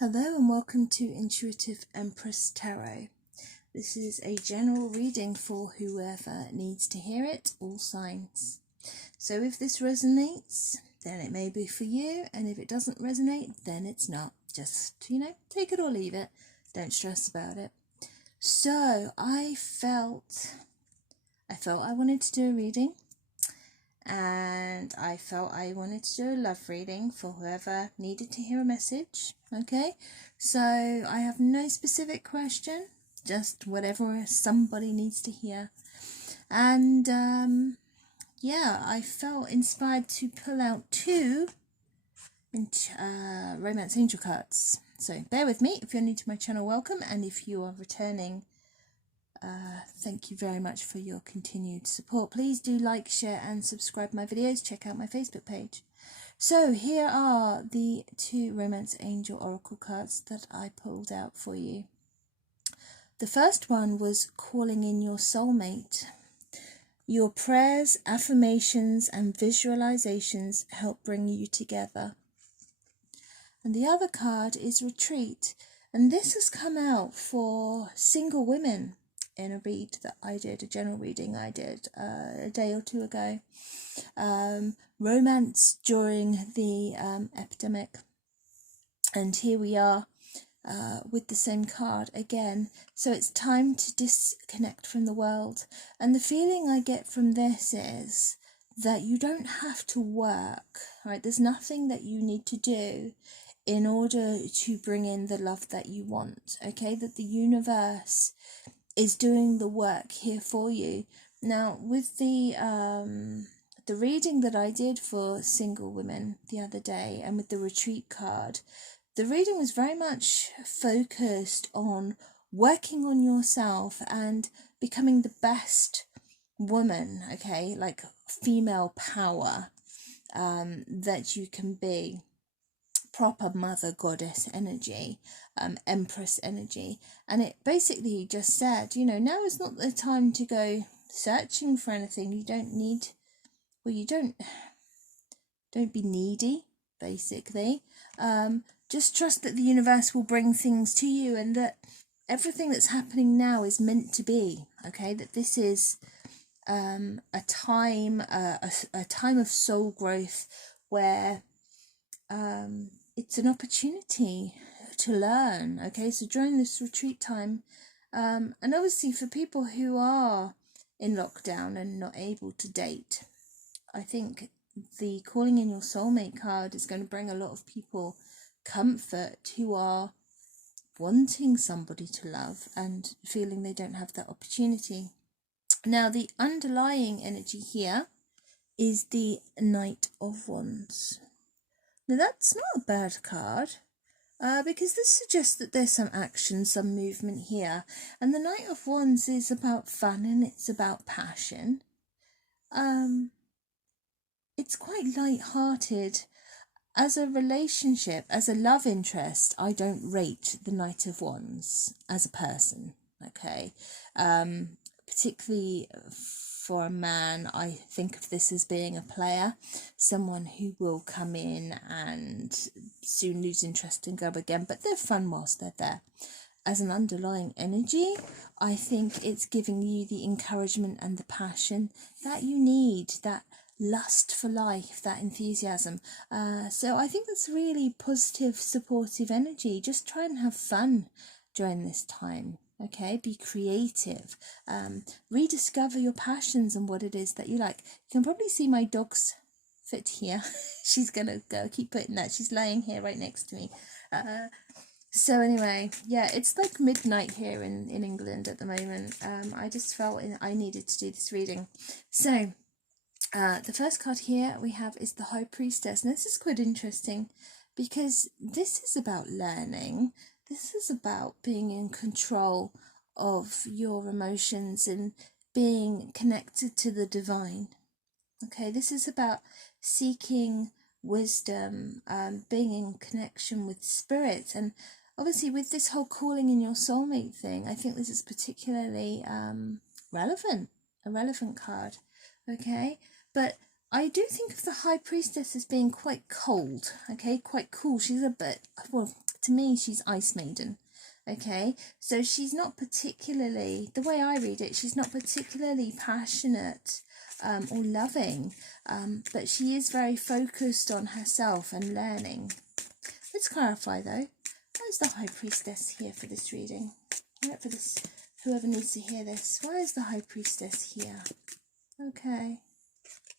Hello and welcome to Intuitive Empress Tarot. This is a general reading for whoever needs to hear it, all signs. So if this resonates, then it may be for you, and if it doesn't resonate, then it's not. Just, take it or leave it. Don't stress about it. So I felt I wanted to do a reading, and I felt I wanted to do a love reading for whoever needed to hear a message. Okay, so I have no specific question, just whatever somebody needs to hear. And yeah, I felt inspired to pull out two Romance Angel cards. So bear with me. If you're new to my channel, welcome, and if you are returning, thank you very much for your continued support. Please do like, share and subscribe my videos. Check out my Facebook page. So here are the two Romance Angel Oracle cards that I pulled out for you. The first one was calling in your soulmate. Your prayers, affirmations and visualizations help bring you together. And the other card is retreat. And this has come out for single women in a read that I did, a general reading I did a day or two ago. Romance during the epidemic. And here we are with the same card again. So it's time to disconnect from the world. And the feeling I get from this is that you don't have to work, right? There's nothing that you need to do in order to bring in the love that you want, okay? That the universe is doing the work here for you. Now, with the reading that I did for single women the other day, and with the retreat card, the reading was very much focused on working on yourself and becoming the best woman, okay, like female power that you can be. Proper mother goddess energy, empress energy. And it basically just said, now is not the time to go searching for anything. You don't need, don't be needy, basically. Just trust that the universe will bring things to you, and that everything that's happening now is meant to be, okay? That this is a time of soul growth where it's an opportunity to learn, okay? So during this retreat time, and obviously for people who are in lockdown and not able to date, I think the calling in your soulmate card is going to bring a lot of people comfort who are wanting somebody to love and feeling they don't have that opportunity. Now, the underlying energy here is the Knight of Wands. Now, that's not a bad card, because this suggests that there's some action, some movement here. And the Knight of Wands is about fun and it's about passion. It's quite light-hearted. As a relationship, as a love interest, I don't rate the Knight of Wands as a person, okay? Particularly for a man, I think of this as being a player, someone who will come in and soon lose interest and go again, but they're fun whilst they're there. As an underlying energy, I think it's giving you the encouragement and the passion that you need, that lust for life, that enthusiasm. So I think that's really positive, supportive energy. Just try and have fun during this time. Okay, be creative, rediscover your passions and what it is that you like. You can probably see my dog's foot here. She's gonna go, keep putting that. She's lying here right next to me. So anyway, yeah, it's like midnight here in England at the moment. I just felt I needed to do this reading. So the first card here we have is the High Priestess. And this is quite interesting because this is about learning. This is about being in control of your emotions and being connected to the divine. Okay, this is about seeking wisdom, being in connection with spirit. And obviously with this whole calling in your soulmate thing, I think this is particularly relevant, a relevant card. Okay, but I do think of the High Priestess as being quite cold, okay, quite cool. She's a bit, well, to me, she's Ice Maiden. Okay, so she's not particularly, the way I read it, she's not particularly passionate or loving, but she is very focused on herself and learning. Let's clarify though. Why is the High Priestess here for this reading? Right, for this, whoever needs to hear this. Why is the High Priestess here? Okay.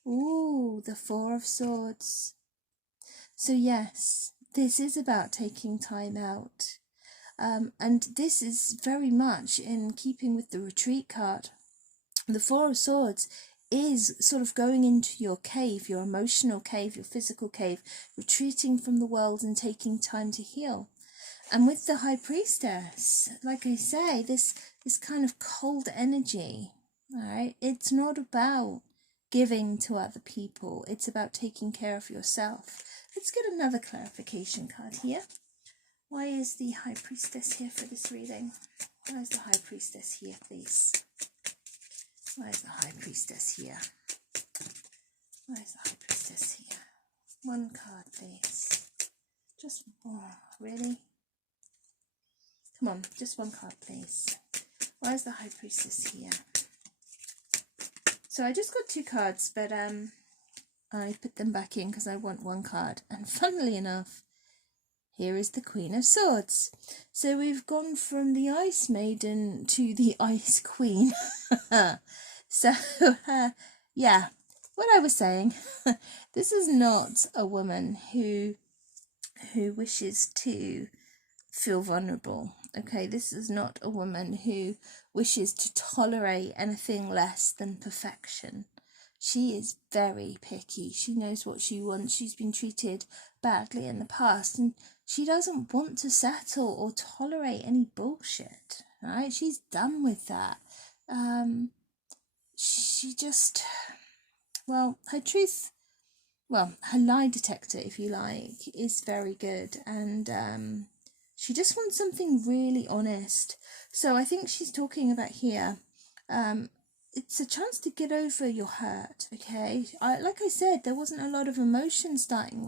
Ooh, the Four of Swords. So yes, this is about taking time out. And this is very much in keeping with the retreat card. The Four of Swords is sort of going into your cave, your emotional cave, your physical cave, retreating from the world and taking time to heal. And with the High Priestess, like I say, this kind of cold energy, all right, it's not about giving to other people, it's about taking care of yourself. Let's get another clarification card here. Why is the High Priestess here for this reading? Why is the High Priestess here, please? Why is the High Priestess here? Why is the High Priestess here? One card, please. Just one. Really? Come on, just one card, please. Why is the High Priestess here? So I just got two cards, but I put them back in because I want one card. And funnily enough, here is the Queen of Swords. So we've gone from the Ice Maiden to the Ice Queen. So, yeah, what I was saying, this is not a woman who wishes to feel vulnerable. Okay, this is not a woman who wishes to tolerate anything less than perfection. She is very picky. She knows what she wants. She's been treated badly in the past, and she doesn't want to settle or tolerate any bullshit, right? She's done with that. She just, well, her lie detector, if you like, is very good, and she just wants something really honest. So I think she's talking about here, it's a chance to get over your hurt, okay? Like I said, there wasn't a lot of emotion starting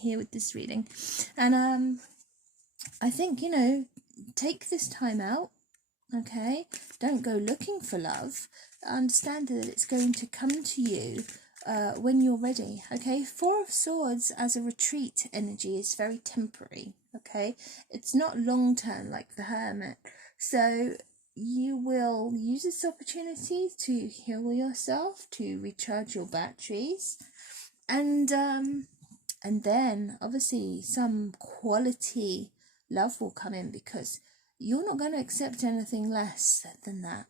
here with this reading. And I think, you know, take this time out, okay? Don't go looking for love. Understand that it's going to come to you when you're ready, okay? Four of Swords as a retreat energy is very temporary, okay? It's not long-term like the Hermit. So you will use this opportunity to heal yourself, to recharge your batteries, and then obviously some quality love will come in, because you're not going to accept anything less than that.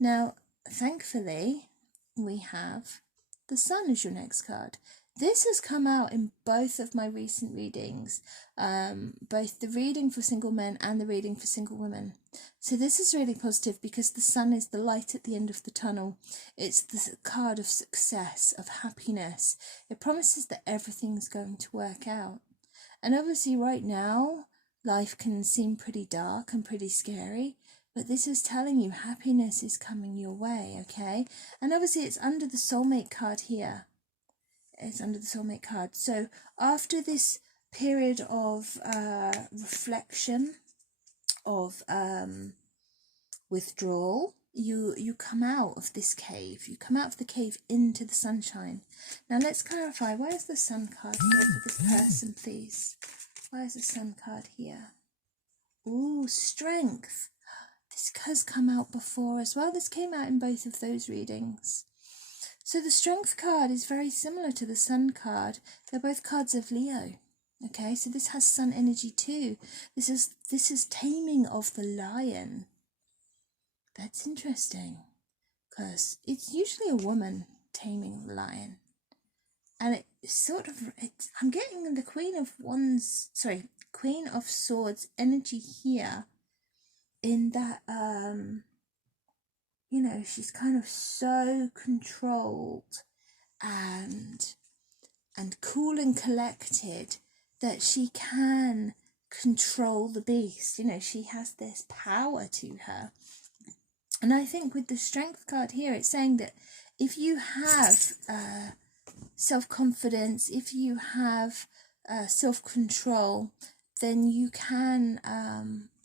Now, thankfully, we have the Sun as your next card. This has come out in both of my recent readings, both the reading for single men and the reading for single women. So this is really positive, because the Sun is the light at the end of the tunnel. It's the card of success, of happiness. It promises that everything's going to work out. And obviously right now, life can seem pretty dark and pretty scary, but this is telling you happiness is coming your way, okay? And obviously it's under the soulmate card here. It's under the soulmate card. So after this period of reflection, of withdrawal, you come out of this cave. You come out of the cave into the sunshine. Now let's clarify, why is the Sun card here for this person, please? Why is the Sun card here? Ooh, strength. This has come out before as well. This came out in both of those readings. So the Strength card is very similar to the Sun card. They're both cards of Leo. Okay, so this has Sun energy too. This is taming of the lion. That's interesting, because it's usually a woman taming the lion. And I'm getting the Queen of Swords energy here, in that you know, she's kind of so controlled and cool and collected that she can control the beast. You know, she has this power to her. And I think with the Strength card here, it's saying that if you have self-confidence, if you have self-control, then you can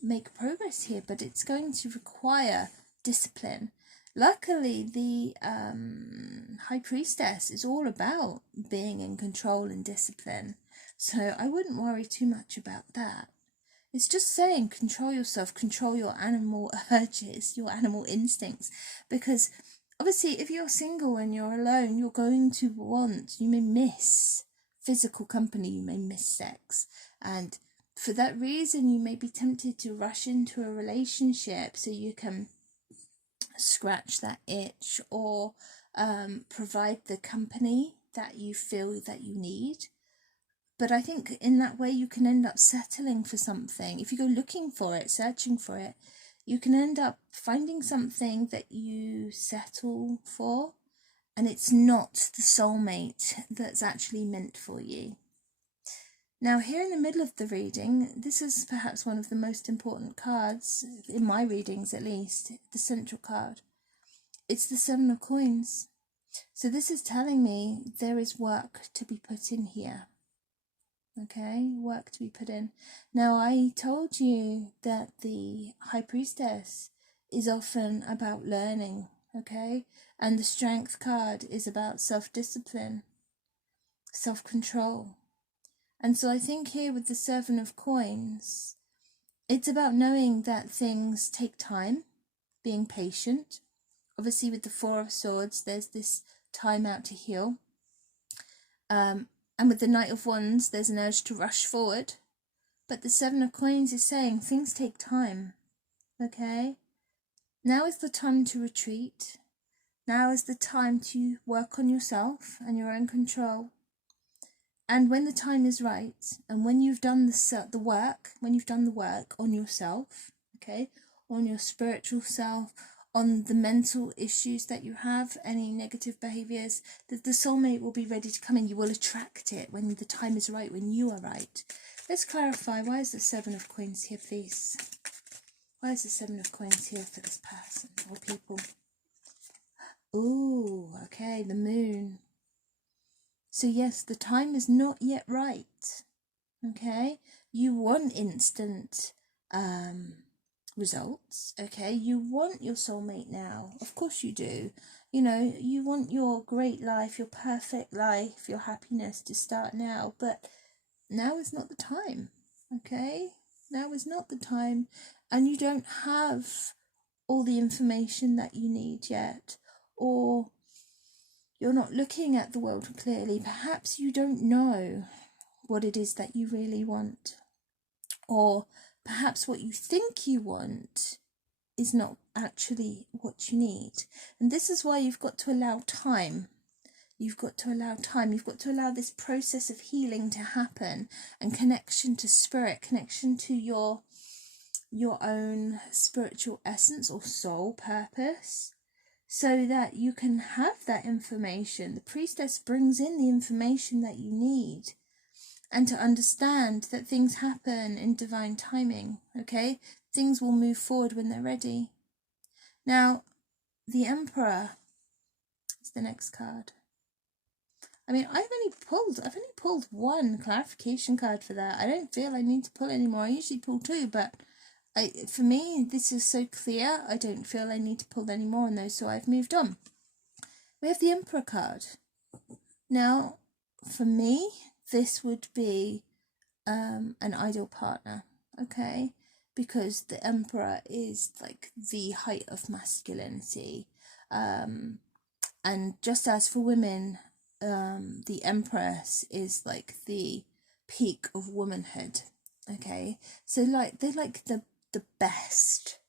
make progress here, but it's going to require discipline. Luckily, the High Priestess is all about being in control and discipline, so I wouldn't worry too much about that. It's just saying control yourself, control your animal urges, your animal instincts, because obviously if you're single and you're alone, you're going to you may miss physical company, you may miss sex, and for that reason you may be tempted to rush into a relationship so you can scratch that itch or provide the company that you feel that you need. But I think in that way you can end up settling for something. If you go looking for it, searching for it, you can end up finding something that you settle for, and it's not the soulmate that's actually meant for you. Now, here in the middle of the reading, this is perhaps one of the most important cards, in my readings at least, the central card. It's the Seven of Coins. So this is telling me there is work to be put in here. Okay, work to be put in. Now, I told you that the High Priestess is often about learning, okay? And the Strength card is about self-discipline, self-control. And so I think here with the Seven of Coins, it's about knowing that things take time, being patient. Obviously with the Four of Swords, there's this time out to heal. And with the Knight of Wands, there's an urge to rush forward. But the Seven of Coins is saying things take time, okay? Now is the time to retreat. Now is the time to work on yourself and your own control. And when the time is right, and when you've done the work on yourself, okay, on your spiritual self, on the mental issues that you have, any negative behaviours, that the soulmate will be ready to come in. You will attract it when the time is right, when you are right. Let's clarify, why is the Seven of Coins here, please? Why is the Seven of Coins here for this person or people? Ooh, okay, the Moon. So yes, the time is not yet right, okay? You want instant results, okay? You want your soulmate now. Of course you do. You know, you want your great life, your perfect life, your happiness to start now, but now is not the time, okay? Now is not the time, and you don't have all the information that you need yet, or you're not looking at the world clearly. Perhaps you don't know what it is that you really want, or perhaps what you think you want is not actually what you need. And this is why you've got to allow time. You've got to allow time. You've got to allow this process of healing to happen, and connection to spirit, connection to your own spiritual essence or soul purpose, so that you can have that information. The Priestess brings in the information that you need, and to understand that things happen in divine timing, okay? Things will move forward when they're ready. Now, the Emperor is the next card. I mean, I've only pulled one clarification card for that. I don't feel I need to pull any more. I usually pull two, but for me, this is so clear, I don't feel I need to pull any more on those, so I've moved on. We have the Emperor card. Now, for me, this would be an ideal partner, okay? Because the Emperor is like the height of masculinity. And just as for women, the Empress is like the peak of womanhood, okay? So like they're like the best,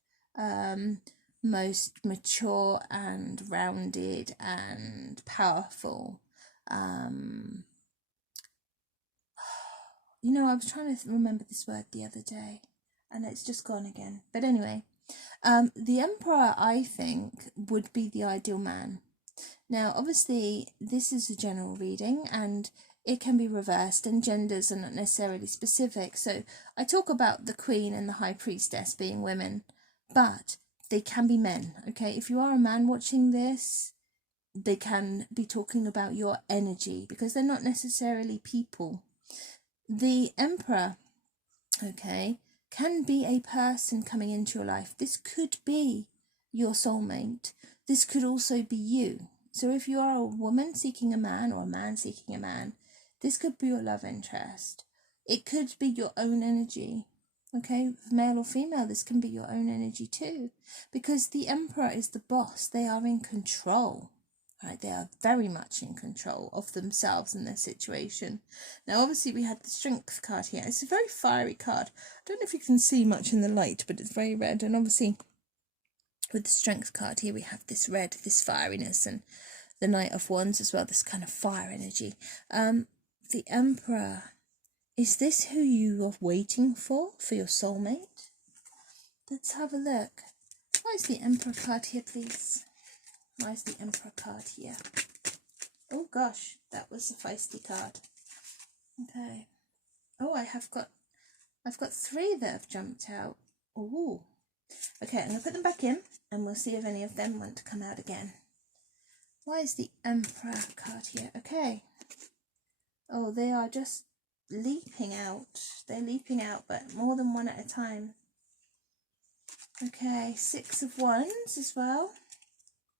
most mature and rounded and powerful. You know, I was trying to remember this word the other day and it's just gone again. But anyway, the Emperor, I think, would be the ideal man. Now, obviously, this is a general reading and it can be reversed, and genders are not necessarily specific. So I talk about the Queen and the High Priestess being women, but they can be men, okay? If you are a man watching this, they can be talking about your energy, because they're not necessarily people. The Emperor okay, can be a person coming into your life. This could be your soulmate. This could also be you. So if you are a woman seeking a man or a man seeking a man, this could be your love interest. It could be your own energy. Okay, male or female, this can be your own energy too. Because the Emperor is the boss. They are in control. Right, they are very much in control of themselves and their situation. Now, obviously, we had the Strength card here. It's a very fiery card. I don't know if you can see much in the light, but it's very red. And obviously, with the Strength card here, we have this red, this fieriness, and the Knight of Wands as well, this kind of fire energy. The Emperor, is this who you are waiting for your soulmate? Let's have a look. Why is the Emperor card here, please? Why is the Emperor card here? Oh gosh, that was a feisty card. Okay. Oh, I've got 3 that have jumped out. Ooh. Okay, I'm going to put them back in and we'll see if any of them want to come out again. Why is the Emperor card here? Okay. Oh, they are just leaping out. They're leaping out, but more than one at a time. Okay, 6 of Wands as well.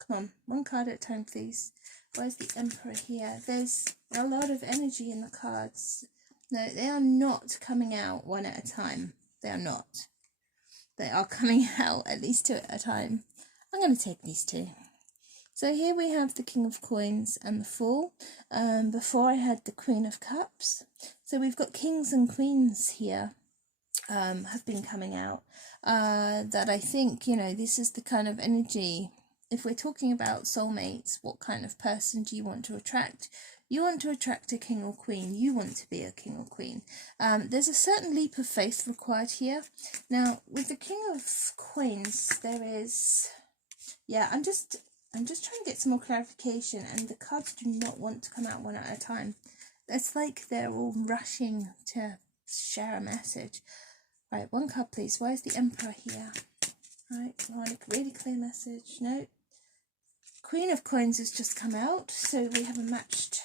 Come on, one card at a time, please. Where's the Emperor here? There's a lot of energy in the cards. No, they are not coming out one at a time. They are not. They are coming out at least 2 at a time. I'm going to take these 2. So here we have the King of Coins and the Fool. Before I had the Queen of Cups. So we've got kings and queens here. Have been coming out. That I think, you know, this is the kind of energy. If we're talking about soulmates, what kind of person do you want to attract? You want to attract a king or queen. You want to be a king or queen. There's a certain leap of faith required here. Now, with the King of Coins, there is... Yeah, I'm just trying to get some more clarification, and the cards do not want to come out one at a time. It's like they're all rushing to share a message. Right, one card, please. Why is the Emperor here? Right, I want a really clear message. No. Queen of Coins has just come out, so we have a matched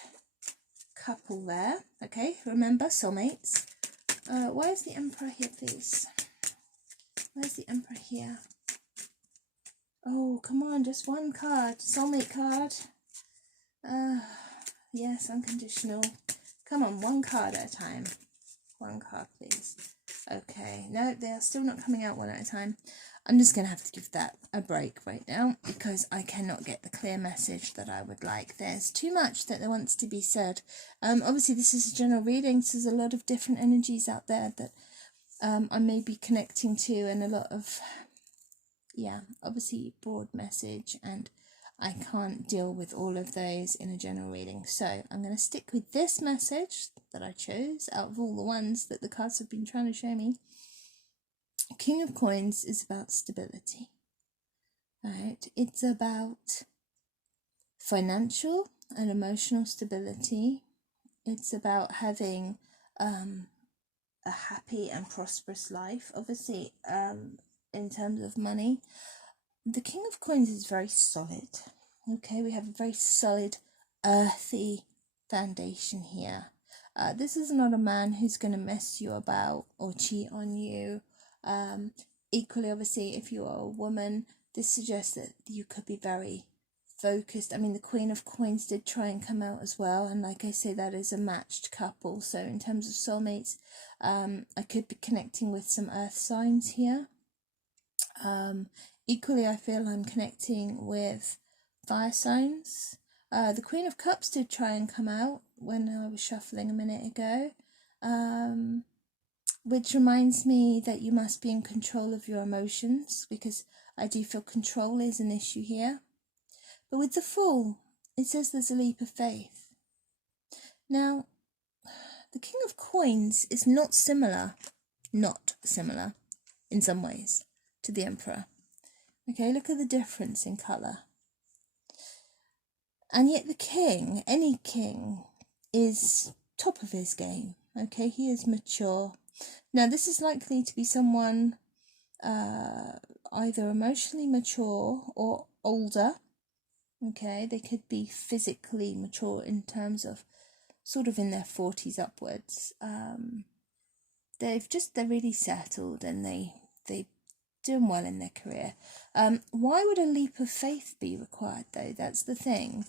couple there. Okay, remember, soulmates. Why is the Emperor here, please? Where's the Emperor here? Oh, come on, just one card. Soulmate card. Yes, unconditional. Come on, one card at a time. One card, please. Okay, no, they are still not coming out one at a time. I'm just going to have to give that a break right now because I cannot get the clear message that I would like. There's too much that there wants to be said. Obviously, this is a general reading, so there's a lot of different energies out there that I may be connecting to, and a lot of, yeah, obviously broad message, and I can't deal with all of those in a general reading. So I'm going to stick with this message that I chose out of all the ones that the cards have been trying to show me. King of Coins is about stability, right? It's about financial and emotional stability. It's about having a happy and prosperous life. Obviously, in terms of money, the King of Coins is very solid. Okay, we have a very solid, earthy foundation here. This is not a man who's going to mess you about or cheat on you. Equally, obviously, if you are a woman, this suggests that you could be very focused. I mean, the Queen of Coins did try and come out as well, and like I say, that is a matched couple. So in terms of soulmates, I could be connecting with some earth signs here. Equally, I feel I'm connecting with fire signs. The Queen of Cups did try and come out when I was shuffling a minute ago, which reminds me that you must be in control of your emotions, because I do feel control is an issue here. But with the Fool, it says there's a leap of faith. Now, the King of Coins is not similar in some ways to the Emperor. Okay, look at the difference in colour. And yet the king, any king, is top of his game. Okay, he is mature. Now, this is likely to be someone either emotionally mature or older. Okay, they could be physically mature in terms of sort of in their 40s upwards. they're really settled, and they doing well in their career. Why would a leap of faith be required, though? That's the thing.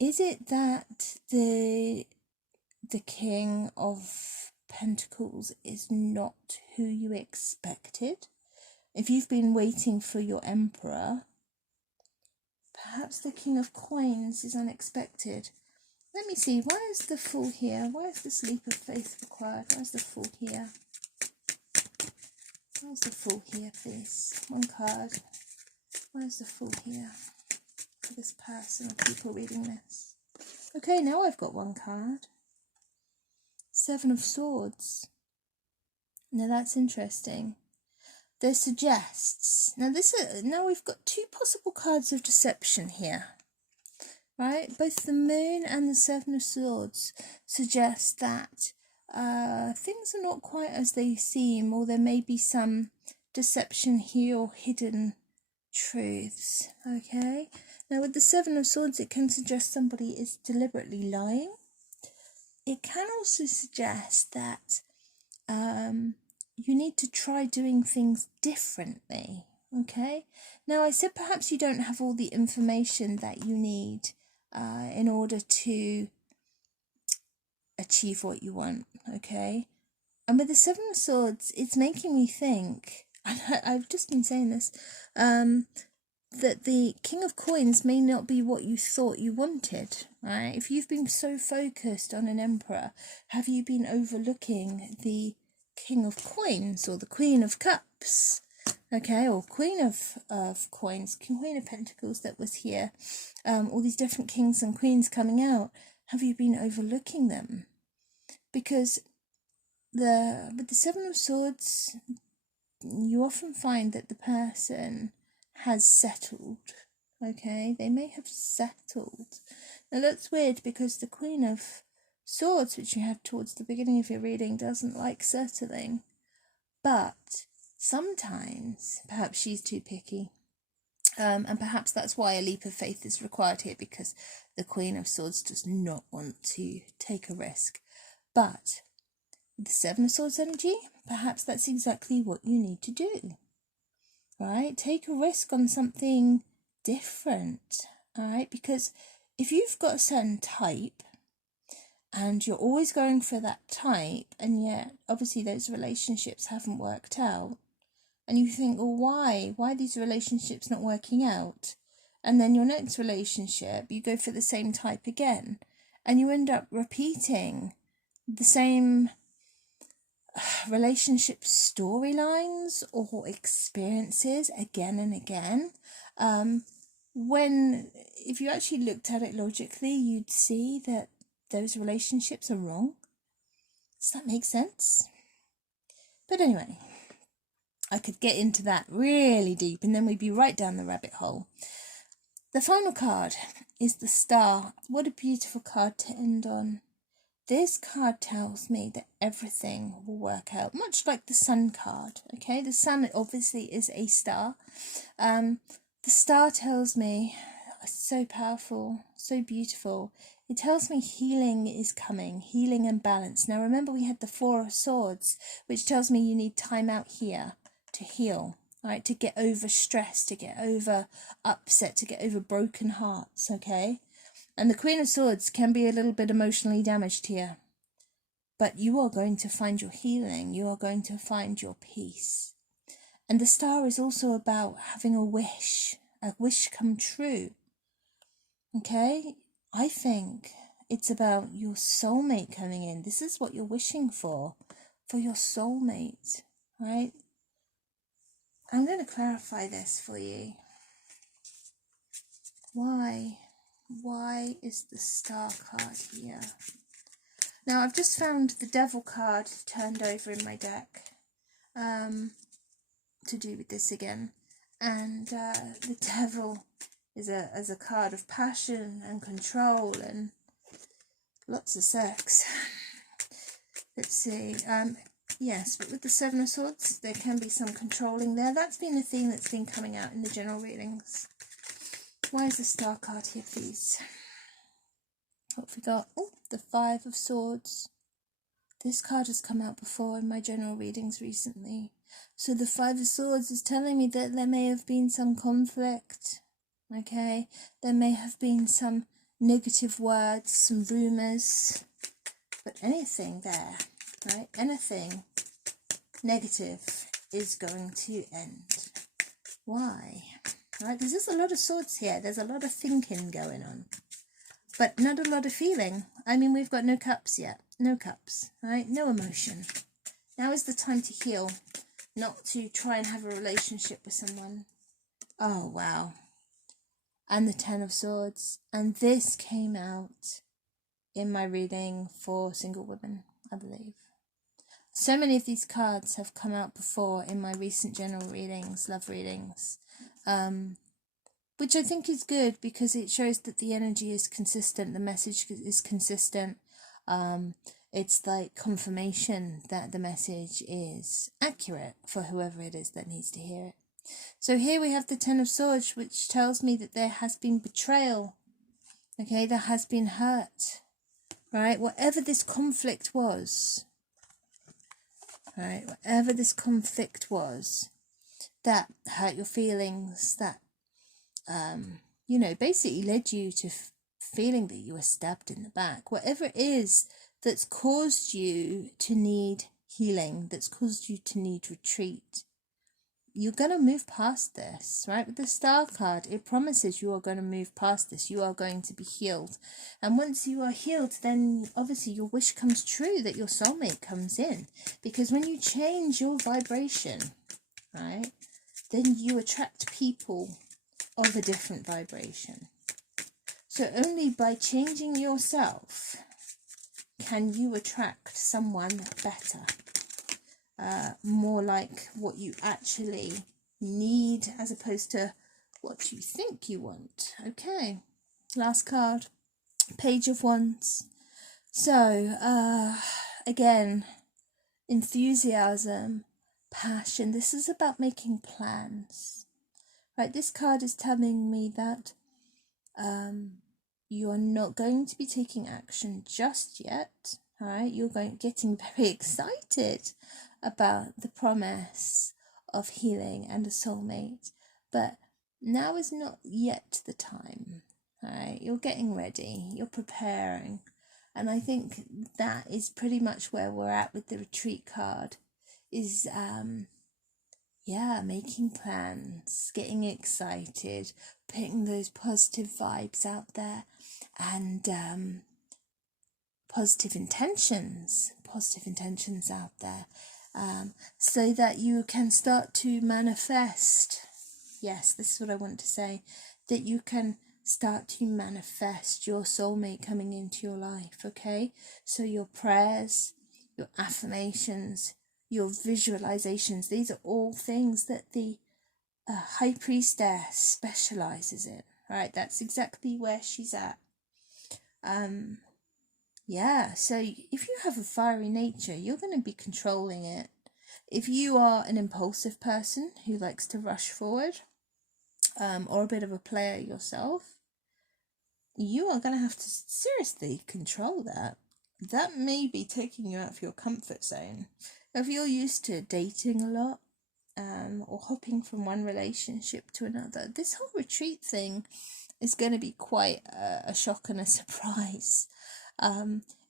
Is it that the King of Pentacles is not who you expected? If you've been waiting for your Emperor, perhaps the King of Coins is unexpected. Let me see, why is the Fool here? Why is this leap of faith required? Why is the Fool here? Why is the Fool here, please? One card. Why is the Fool here for this person or people reading this? Okay, now I've got one card. Seven of Swords. Now that's interesting. This suggests, now we've got two possible cards of deception here, right? Both the Moon and the Seven of Swords suggest that things are not quite as they seem, or there may be some deception here or hidden truths, okay? Now with the Seven of Swords, it can suggest somebody is deliberately lying. It can also suggest that you need to try doing things differently, okay? Now, I said perhaps you don't have all the information that you need in order to achieve what you want, okay? And with the Seven of Swords, it's making me think, I've just been saying this, that the King of Coins may not be what you thought you wanted, right? If you've been so focused on an Emperor, have you been overlooking the King of Coins or the Queen of Cups, okay, or Queen of Coins, Queen of Pentacles that was here, all these different kings and queens coming out? Have you been overlooking them? Because with the Seven of Swords, you often find that the person has settled, okay? They may have settled. Now that's weird, because the Queen of Swords, which you had towards the beginning of your reading, doesn't like settling. But sometimes perhaps she's too picky. And perhaps that's why a leap of faith is required here, because the Queen of Swords does not want to take a risk. But with the Seven of Swords energy, perhaps that's exactly what you need to do, right? Take a risk on something different, all right? Because if you've got a certain type, and you're always going for that type, and yet obviously those relationships haven't worked out, and you think, well, why are these relationships not working out? And then your next relationship, you go for the same type again, and you end up repeating the same relationship storylines or experiences again and again. When if you actually looked at it logically, you'd see that those relationships are wrong. Does that make sense? But anyway, I could get into that really deep, and then we'd be right down the rabbit hole. The final card is the Star. What a beautiful card to end on. This card tells me that everything will work out, much like the Sun card, okay? The Sun obviously is a star. The Star tells me, so powerful, so beautiful. It tells me healing is coming, healing and balance. Now remember, we had the Four of Swords, which tells me you need time out here to heal, right? To get over stress, to get over upset, to get over broken hearts, okay? And the Queen of Swords can be a little bit emotionally damaged here. But you are going to find your healing. You are going to find your peace. And the Star is also about having a wish come true. Okay? I think it's about your soulmate coming in. This is what you're wishing for your soulmate, right? I'm going to clarify this for you. Why is the Star card here? Now, I've just found the Devil card turned over in my deck to do with this again. And the Devil is a card of passion and control and lots of sex. Let's see. Yes, but with the Seven of Swords, there can be some controlling there. That's been a theme that's been coming out in the general readings. Why is the Star card here, please? What have we got? Oh, the Five of Swords, This card has come out before in my general readings recently. So the Five of Swords is telling me that there may have been some conflict, okay? There may have been some negative words, some rumours, but anything there, right? Anything negative is going to end. Why? Right? There's just a lot of swords here. There's a lot of thinking going on, but not a lot of feeling. I mean, we've got no cups yet. No cups, right? No emotion. Now is the time to heal, not to try and have a relationship with someone. Oh, wow. And the Ten of Swords. And this came out in my reading for single women, I believe. So many of these cards have come out before in my recent general readings, love readings, which I think is good because it shows that the energy is consistent, the message is consistent. It's like confirmation that the message is accurate for whoever it is that needs to hear it. So here we have the Ten of Swords, which tells me that there has been betrayal. Okay, there has been hurt. Right, whatever this conflict was. Right, whatever this conflict was that hurt your feelings, that you know, basically led you to feeling that you were stabbed in the back. Whatever it is that's caused you to need healing, that's caused you to need retreat, you're going to move past this, right? With the Star card, it promises you are going to move past this. You are going to be healed. And once you are healed, then obviously your wish comes true that your soulmate comes in. Because when you change your vibration, right, then you attract people of a different vibration. So only by changing yourself can you attract someone better. More like what you actually need as opposed to what you think you want. Okay, last card, Page of Wands. So, again, enthusiasm, passion. This is about making plans. Right, this card is telling me that you are not going to be taking action just yet. All right, you're getting very excited about the promise of healing and a soulmate, but now is not yet the time. All right, you're getting ready, you're preparing, and I think that is pretty much where we're at with the retreat card. Is yeah, making plans, getting excited, putting those positive vibes out there, and positive intentions out there, so that you can start to manifest. Yes, this is what I want to say, that you can start to manifest your soulmate coming into your life. Okay, so your prayers, your affirmations, your visualizations, these are all things that the High Priestess specializes in, right? That's exactly where she's at. Yeah, so if you have a fiery nature, you're going to be controlling it. If you are an impulsive person who likes to rush forward, or a bit of a player yourself, you are going to have to seriously control that. That may be taking you out of your comfort zone. If you're used to dating a lot, or hopping from one relationship to another, this whole retreat thing is going to be quite a shock and a surprise.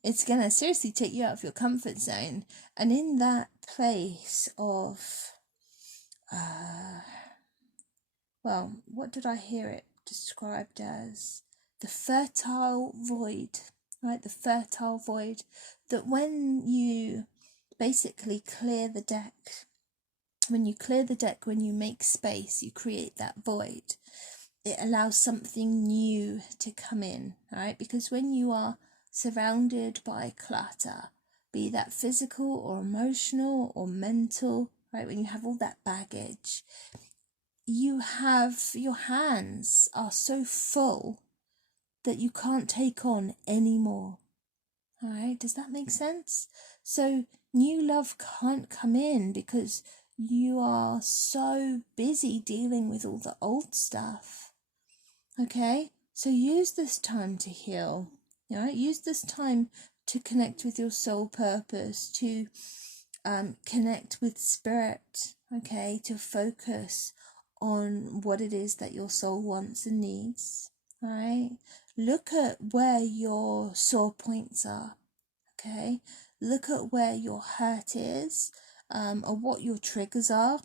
It's going to seriously take you out of your comfort zone. And in that place of, well, what did I hear it described as? The fertile void, right? The fertile void, that when you basically clear the deck, when you make space, you create that void. It allows something new to come in, right? Because when you are surrounded by clutter, be that physical or emotional or mental, right? When you have all that baggage, your hands are so full that you can't take on any more. All right, does that make sense? So new love can't come in because you are so busy dealing with all the old stuff. Okay, so use this time to heal. Use this time to connect with your soul purpose, to connect with spirit, okay, to focus on what it is that your soul wants and needs, right? Look at where your sore points are, okay? Look at where your hurt is, or what your triggers are.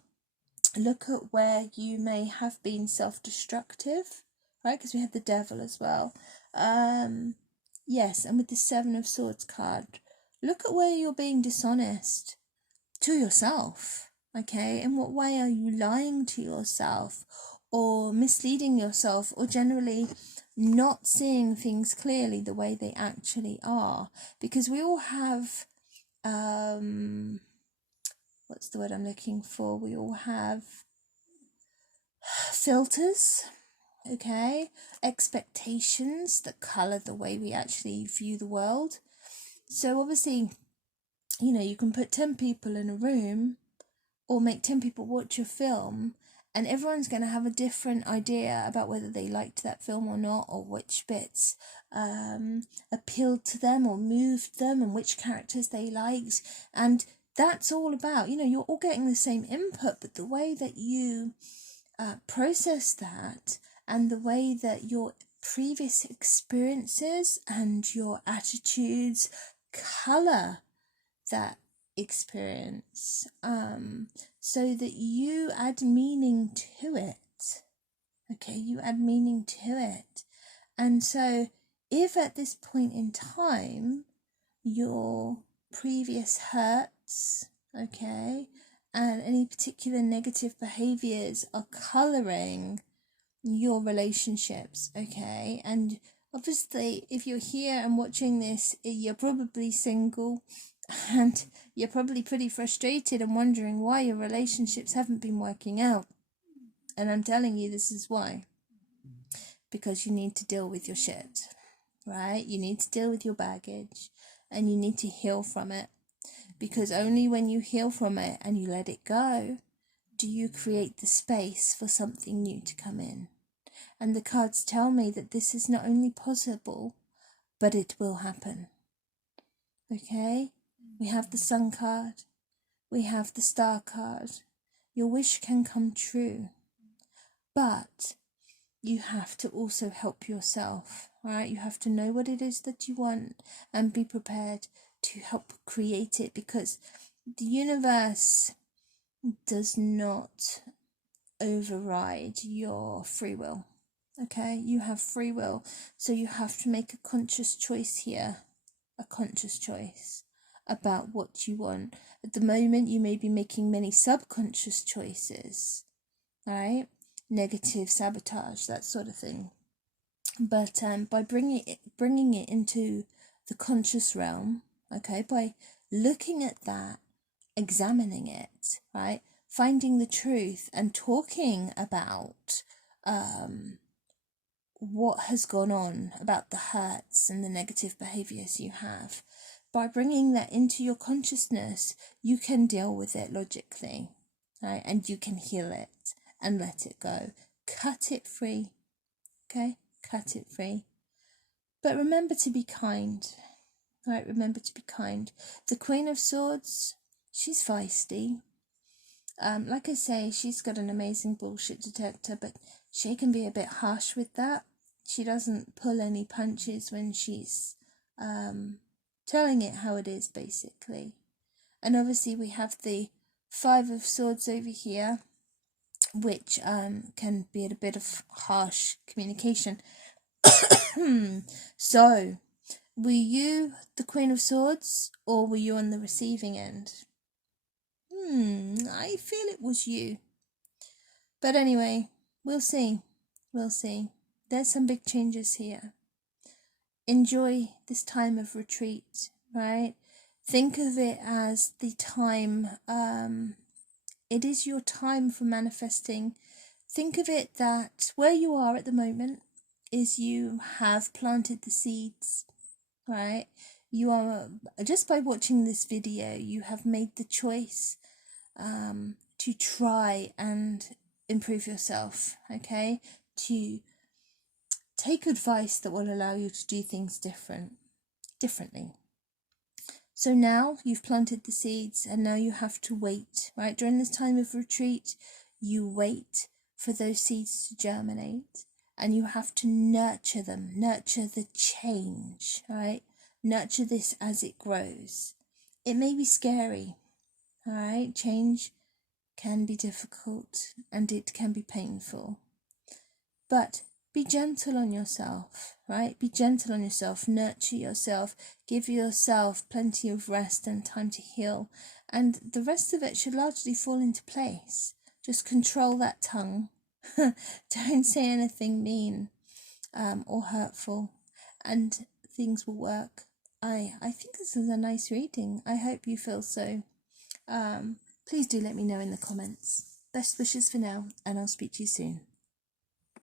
Look at where you may have been self-destructive, right? Because we have the devil as well. Yes, and with the Seven of Swords card, look at where you're being dishonest to yourself, okay? In what way are you lying to yourself or misleading yourself, or generally not seeing things clearly the way they actually are? Because we all have what's the word I'm looking for? We all have filters, okay? Expectations that colour the way we actually view the world. So obviously, you know, you can put 10 people in a room or make 10 people watch a film, and everyone's going to have a different idea about whether they liked that film or not, or which bits appealed to them or moved them, and which characters they liked. And that's all about, you know, you're all getting the same input, but the way that you process that, and the way that your previous experiences and your attitudes colour that experience, so that you add meaning to it, okay? You add meaning to it. And so if at this point in time your previous hurts, okay, and any particular negative behaviors are colouring your relationships, okay, and obviously if you're here and watching this, you're probably single, and you're probably pretty frustrated and wondering why your relationships haven't been working out. And I'm telling you, this is why. Because you need to deal with your shit, right? You need to deal with your baggage, and you need to heal from it. Because only when you heal from it and you let it go, do you create the space for something new to come in. And the cards tell me that this is not only possible, but it will happen. Okay? We have the Sun card. We have the Star card. Your wish can come true. But you have to also help yourself, right? You have to know what it is that you want and be prepared to help create it, because the universe does not override your free will, okay? You have free will, so you have to make a conscious choice here, a conscious choice about what you want. At the moment, you may be making many subconscious choices, right? Negative sabotage, that sort of thing. But by bringing it into the conscious realm, okay, by looking at that, examining it, right, finding the truth and talking about what has gone on, about the hurts and the negative behaviors you have, by bringing that into your consciousness, you can deal with it logically, right, and you can heal it and let it go. Cut it free, okay? Cut it free. But remember to be kind, right? Remember to be kind. The Queen of Swords, she's feisty. Like I say, she's got an amazing bullshit detector, but she can be a bit harsh with that. She doesn't pull any punches when she's telling it how it is, basically. And obviously we have the Five of Swords over here, which can be a bit of harsh communication. So, were you the Queen of Swords, or were you on the receiving end? I feel it was you. But anyway, we'll see. We'll see. There's some big changes here. Enjoy this time of retreat, right? Think of it as the time, it is your time for manifesting. Think of it that where you are at the moment is you have planted the seeds, right? You are, just by watching this video, you have made the choice to try and improve yourself, okay? To take advice that will allow you to do things differently. So now you've planted the seeds, and now you have to wait, right? During this time of retreat, you wait for those seeds to germinate, and you have to nurture them, nurture the change, right? Nurture this as it grows. It may be scary, all right? Change can be difficult and it can be painful. But be gentle on yourself, right? Be gentle on yourself, nurture yourself, give yourself plenty of rest and time to heal. And the rest of it should largely fall into place. Just control that tongue. Don't say anything mean or hurtful, and things will work. I think this is a nice reading. I hope you feel so. Please do let me know in the comments. Best wishes for now, and I'll speak to you soon.